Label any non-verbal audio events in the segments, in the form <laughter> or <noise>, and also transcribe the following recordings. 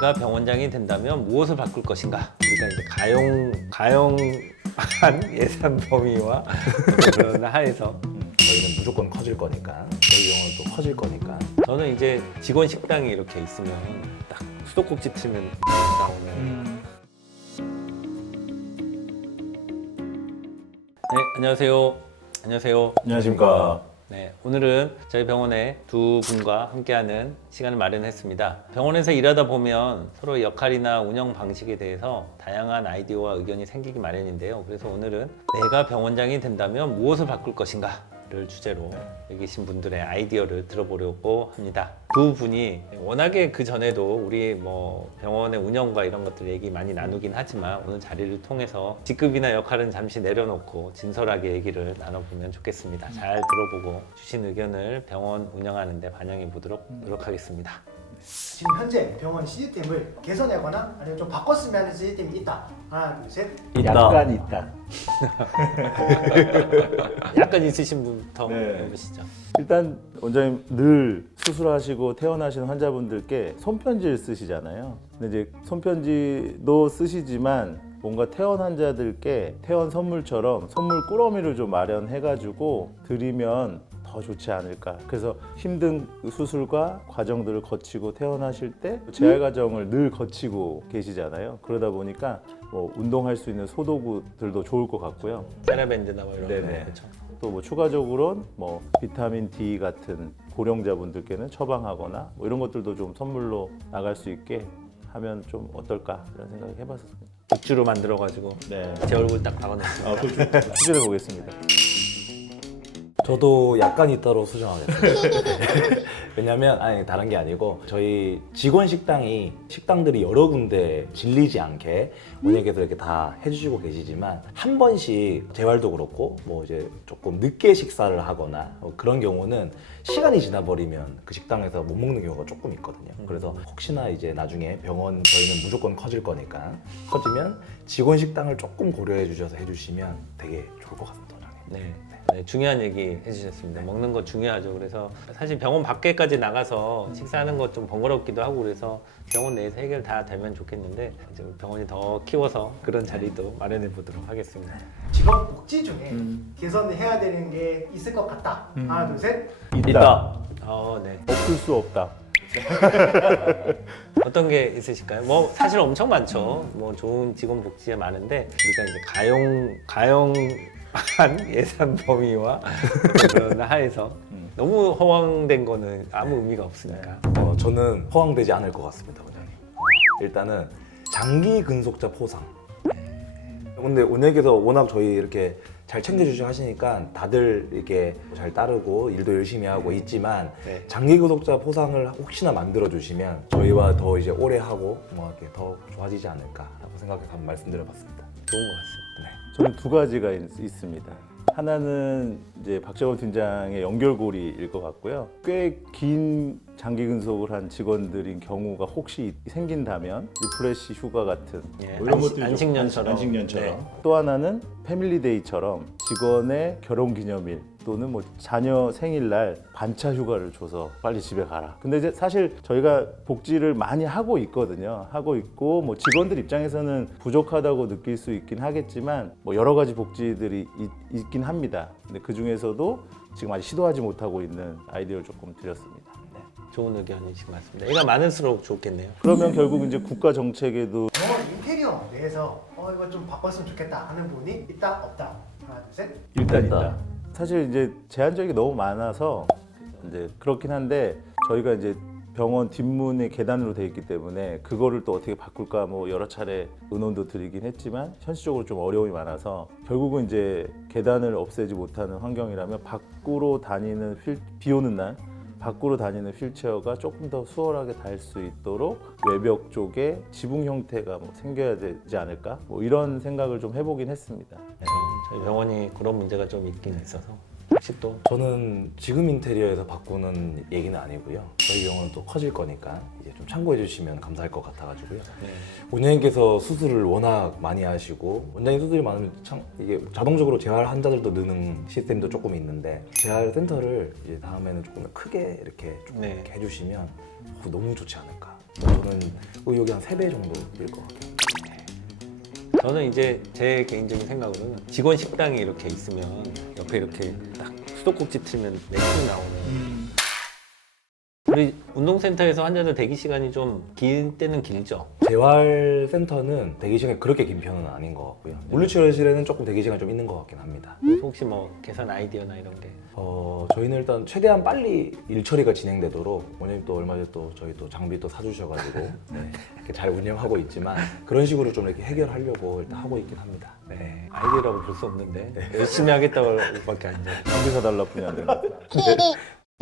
내가 병원장이 된다면 무엇을 바꿀 것인가? 우리가 이제 가용 가용한 <laughs> 예산 범위와 그런 하에서 저희는 무조건 커질 거니까 저희 병원은 또 커질 거니까 저는 이제 직원 식당이 이렇게 있으면 딱 수도꼭지 틀면 나오는. 네, 안녕하세요. 안녕하세요. 안녕하십니까 네, 오늘은 저희 병원에 두 분과 함께하는 시간을 마련했습니다. 병원에서 일하다 보면 서로 역할이나 운영 방식에 대해서 다양한 아이디어와 의견이 생기기 마련인데요. 그래서 오늘은 내가 병원장이 된다면 무엇을 바꿀 것인가? 를 주제로 여기 계신 분들의 아이디어를 들어보려고 합니다. 두 분이 워낙에 그 전에도 우리 뭐 병원의 운영과 이런 것들 얘기 많이 나누긴 하지만 오늘 자리를 통해서 직급이나 역할은 잠시 내려놓고 진솔하게 얘기를 나눠보면 좋겠습니다. 잘 들어보고 주신 의견을 병원 운영하는데 반영해 보도록 노력하겠습니다. 지금 현재 병원 시스템을 개선하거나 아니면 좀 바꿨으면 하는 시스템이 있다. 하나, 둘, 셋. 약간 있다 <laughs> 약간 있으신 분부터 네. 해보시죠. 일단 원장님 늘 수술하시고 퇴원하신 환자분들께 손편지를 쓰시잖아요. 근데 이제 손편지도 쓰시지만 뭔가 퇴원 환자들께 퇴원 선물처럼 선물 꾸러미를 좀 마련해가지고 드리면 더 좋지 않을까. 그래서 힘든 수술과 과정들을 거치고 퇴원하실 때 재활 과정을 늘 거치고 계시잖아요. 그러다 보니까 뭐 운동할 수 있는 소도구들도 좋을 것 같고요. 세라밴드나 뭐 이런 네네. 거 그렇죠. 또뭐 추가적으로는 뭐 비타민 D 같은 고령자분들께는 처방하거나 뭐 이런 것들도 좀 선물로 나갈 수 있게 하면 좀 어떨까 이런 생각을 해봤습니다. 굿즈로 만들어가지고 네, 제 얼굴 딱 박아놓습니다. 추진해 보겠습니다. 저도 약간 있다로 수정하겠습니다 <laughs> 왜냐면 아니 다른 게 아니고 저희 직원 식당이 식당들이 여러 군데 질리지 않게 운영께서 이렇게 다 해주시고 계시지만 한 번씩 재활도 그렇고 뭐 이제 조금 늦게 식사를 하거나 뭐 그런 경우는 시간이 지나버리면 그 식당에서 못 먹는 경우가 조금 있거든요. 그래서 혹시나 이제 나중에 병원 저희는 무조건 커질 거니까 커지면 직원 식당을 조금 고려해 주셔서 해주시면 되게 좋을 것 같습니다. 네. 네, 중요한 얘기 해주셨습니다. 먹는 거 중요하죠. 그래서 사실 병원 밖에까지 나가서 식사하는 것 좀 번거롭기도 하고 그래서 병원 내에서 해결 다 되면 좋겠는데 이제 병원이 더 키워서 그런 자리도 마련해 보도록 하겠습니다. 직업 복지 중에 개선해야 되는 게 있을 것 같다. 하나, 둘, 셋. 있다. 어, 네. 없을 수 없다. <laughs> 어떤 게 있으실까요? 뭐 사실 엄청 많죠. 뭐 좋은 직원 복지에 많은데 우리가 이제 가용 가용 한 예산 범위와 그런 하에서 너무 허황된 거는 아무 의미가 없으니까. 어, 저는 포함되지 않을 것 같습니다, 원장님. 일단은 장기 근속자 포상. 근데 원장님께서 워낙 저희 이렇게 잘 챙겨주시고 하시니까 다들 이렇게 잘 따르고 일도 열심히 하고 있지만 네. 장기 근속자 포상을 혹시나 만들어 주시면 저희와 더 이제 오래 하고 뭐 이렇게 더 좋아지지 않을까라고 생각해서 한번 말씀드려봤습니다. 좋은 것 같습니다. 저는 두 가지가 있, 있습니다. 하나는 이제 박정원 팀장의 연결고리일 것 같고요. 꽤 긴 장기 근속을 한 직원들인 경우가 혹시 생긴다면 리프레시 휴가 같은 예, 뭐 이런 안식- 것들이 좀 안식년처럼. 안식년처럼 네. 또 하나는 패밀리데이처럼 직원의 결혼 기념일 또는 뭐 자녀 생일날 반차 휴가를 줘서 빨리 집에 가라. 근데 이제 사실 저희가 복지를 많이 하고 있거든요. 하고 있고 뭐 직원들 입장에서는 부족하다고 느낄 수 있긴 하겠지만 뭐 여러 가지 복지들이 있, 긴 합니다. 근데 그 중에서도 지금 아직 시도하지 못하고 있는 아이디어를 조금 드렸습니다. 네. 좋은 의견이신 것 같습니다. 애가 많을수록 좋겠네요. 그러면 결국 이제 국가 정책에도 병원 인테리어 내에서 어 이거 좀 바꿨으면 좋겠다 하는 부분이 있다, 없다. 하나, 둘, 셋. 일단 있다. 사실 이제 제한적이 너무 많아서 이제 그렇긴 한데 저희가 이제 병원 뒷문에 계단으로 돼 있기 때문에 그거를 또 어떻게 바꿀까 뭐 여러 차례 의논도 드리긴 했지만 현실적으로 좀 어려움이 많아서 결국은 이제 계단을 없애지 못하는 환경이라면 밖으로 다니는 휠, 비 오는 날 밖으로 다니는 휠체어가 조금 더 수월하게 달 수 있도록 외벽 쪽에 지붕 형태가 뭐 생겨야 되지 않을까 뭐 이런 생각을 좀 해보긴 했습니다. 네, 저희 병원이 그런 문제가 좀 있긴 있어서 혹시 또 저는 지금 인테리어에서 바꾸는 얘기는 아니고요. 저희 병원은 또 커질 거니까 이제 좀 참고해 주시면 감사할 것 같아가지고요. 네. 원장님께서 수술을 워낙 많이 하시고 원장님 수술이 많으면 참 이게 자동적으로 재활 환자들도 느는 시스템도 조금 있는데 재활 센터를 이제 다음에는 조금 더 크게 이렇게 좀 네. 이렇게 해주시면 어, 너무 좋지 않을까. 저는 의욕이 한 3배 정도 늘 것 같아요. 저는 이제 제 개인적인 생각으로는 직원 식당이 이렇게 있으면 옆에 이렇게 딱 수도꼭지 틀면 맥주 나오는 우리 운동센터에서 환자들 대기 시간이 좀길 때는 길죠. 재활센터는 대기 시간이 그렇게 긴 편은 아닌 것 같고요. 물리치료실에는 조금 대기 시간 이 좀 있는 것 같긴 합니다. 그래서 혹시 뭐 개선 아이디어나 이런 게 어, 저희는 일단 최대한 빨리 일 처리가 진행되도록 원장님 또 얼마 전에 또 저희 또 장비 또 사주셔가지고 <laughs> 네, 이렇게 잘 운영하고 있지만 그런 식으로 좀 이렇게 해결하려고 일단 하고 있긴 합니다. 네. 아이디어라고 볼 수 없는데 열심히 하겠다고밖에 안 돼. 장비 사달라 뿐이 안 되는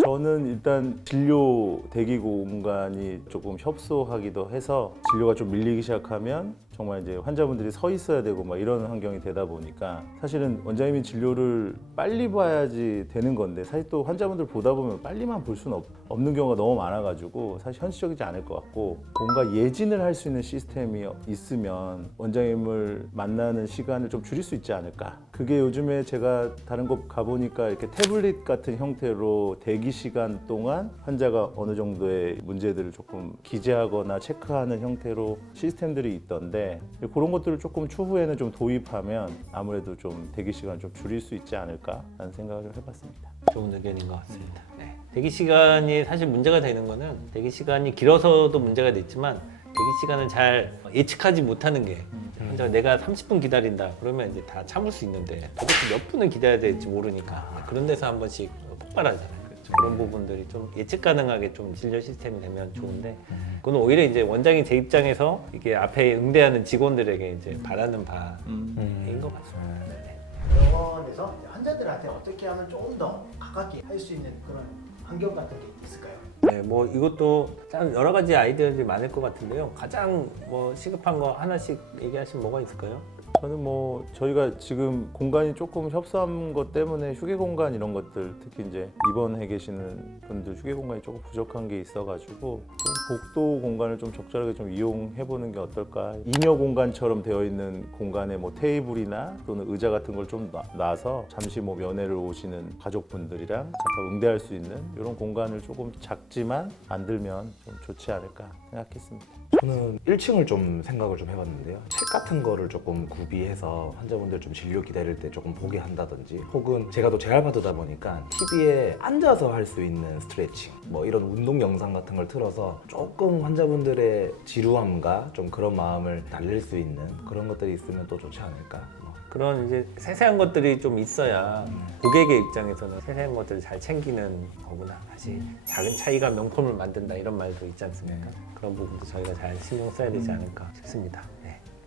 저는 일단 진료 대기 공간이 조금 협소하기도 해서 진료가 좀 밀리기 시작하면 정말 이제 환자분들이 서 있어야 되고 막 이런 환경이 되다 보니까 사실은 원장님이 진료를 빨리 봐야지 되는 건데 사실 또 환자분들 보다 보면 빨리만 볼 수는 없, 없는 경우가 너무 많아가지고 사실 현실적이지 않을 것 같고 뭔가 예진을 할 수 있는 시스템이 있으면 원장님을 만나는 시간을 좀 줄일 수 있지 않을까. 그게 요즘에 제가 다른 곳 가보니까 이렇게 태블릿 같은 형태로 대기 시간 동안 환자가 어느 정도의 문제들을 조금 기재하거나 체크하는 형태로 시스템들이 있던데 그런 것들을 조금 추후에는 좀 도입하면 아무래도 좀 대기 시간을 좀 줄일 수 있지 않을까라는 생각을 해봤습니다. 좋은 의견인 것 같습니다. 네. 대기 시간이 사실 문제가 되는 거는 대기 시간이 길어서도 문제가 됐지만 대기 시간을 잘 예측하지 못하는 게 환자가 내가 30분 기다린다 그러면 이제 다 참을 수 있는데 도대체 몇 분을 기다려야 될지 모르니까 그런 데서 한 번씩 폭발하잖아요. 그런 부분들이 좀 예측 가능하게 좀 진료 시스템이 되면 좋은데 그건 오히려 이제 원장이 제 입장에서 이게 앞에 응대하는 직원들에게 이제 바라는 바인 것 같습니다. 네. 병원에서 이제 환자들한테 어떻게 하면 조금 더 가깝게 할 수 있는 그런 환경 같은 게 있을까요? 네, 뭐 이것도 참 여러 가지 아이디어들이 많을 것 같은데요. 가장 뭐 시급한 거 하나씩 얘기하시면 뭐가 있을까요? 저는 뭐 저희가 지금 공간이 조금 협소한 것 때문에 휴게 공간 이런 것들 특히 이제 입원해 계시는 분들 휴게 공간이 조금 부족한 게 있어가지고 좀 복도 공간을 좀 적절하게 좀 이용해 보는 게 어떨까 잉여 공간처럼 되어 있는 공간에 뭐 테이블이나 또는 의자 같은 걸 좀 놔서 잠시 뭐 면회를 오시는 가족분들이랑 잠깐 응대할 수 있는 이런 공간을 조금 작지만 만들면 좀 좋지 않을까 생각했습니다. 저는 1층을 좀 생각을 좀 해봤는데요. 책 같은 거를 조금 구 비해서 환자분들 좀 진료 기다릴 때 조금 보게 한다든지 혹은 제가 또 재활받으다 보니까 TV에 앉아서 할 수 있는 스트레칭 뭐 이런 운동 영상 같은 걸 틀어서 조금 환자분들의 지루함과 좀 그런 마음을 달랠 수 있는 그런 것들이 있으면 또 좋지 않을까. 뭐 그런 이제 세세한 것들이 좀 있어야 고객의 입장에서는 세세한 것들을 잘 챙기는 거구나. 사실 작은 차이가 명품을 만든다 이런 말도 있지 않습니까? 그런 부분도 저희가 잘 신경 써야 되지 않을까 싶습니다.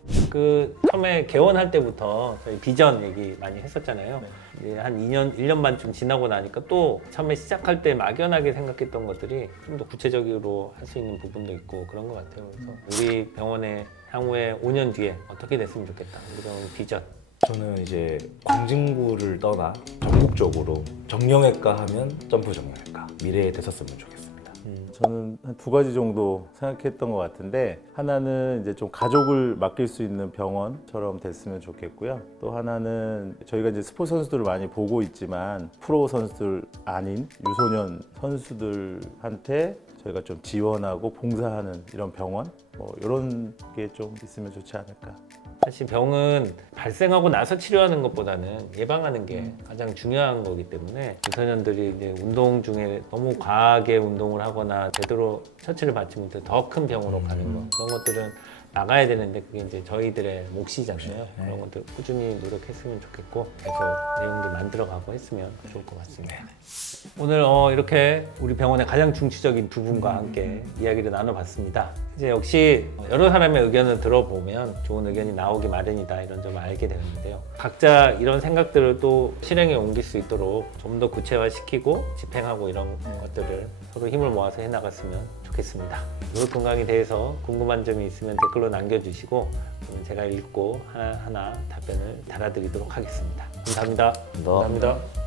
네. 그 처음에 개원할 때부터 저희 비전 얘기 많이 했었잖아요. 이제 한 2년, 1년 반쯤 지나고 나니까 또 처음에 시작할 때 막연하게 생각했던 것들이 좀 더 구체적으로 할 수 있는 부분도 있고 그런 것 같아요. 그래서 우리 병원의 향후에 5년 뒤에 어떻게 됐으면 좋겠다. 우리 병원 비전. 저는 이제 광진구를 떠나 전국적으로 정형외과 하면 점프 정형외과 미래에 됐었으면 좋겠습니다. 저는 한 두 가지 정도 생각했던 것 같은데 하나는 이제 좀 가족을 맡길 수 있는 병원처럼 됐으면 좋겠고요. 또 하나는 저희가 이제 스포츠 선수들을 많이 보고 있지만 프로 선수들 아닌 유소년 선수들한테 저희가 좀 지원하고 봉사하는 이런 병원 뭐 이런 게 좀 있으면 좋지 않을까. 사실 병은 발생하고 나서 치료하는 것보다는 예방하는 게 가장 중요한 거기 때문에 유소년들이 이제 운동 중에 너무 과하게 운동을 하거나 제대로 처치를 받지 못해 더 큰 병으로 가는 거. 그런 것들은 나가야 되는데 그게 이제 저희들의 몫이잖아요. 그런 것들 꾸준히 노력했으면 좋겠고 계속 내용들 만들어가고 했으면 좋을 것 같습니다. 오늘 어, 이렇게 우리 병원의 가장 중추적인 두 분과 함께 이야기를 나눠봤습니다. 이제 역시 여러 사람의 의견을 들어보면 좋은 의견이 나오기 마련이다 이런 점을 알게 되는데요. 각자 이런 생각들을 또 실행에 옮길 수 있도록 좀 더 구체화시키고 집행하고 이런 것들을 서로 힘을 모아서 해나갔으면 좋겠습니다. 무릎 건강에 대해서 궁금한 점이 있으면 댓글로 남겨주시고 그러면 제가 읽고 하나하나 답변을 달아드리도록 하겠습니다. 감사합니다. 감사합니다. 감사합니다.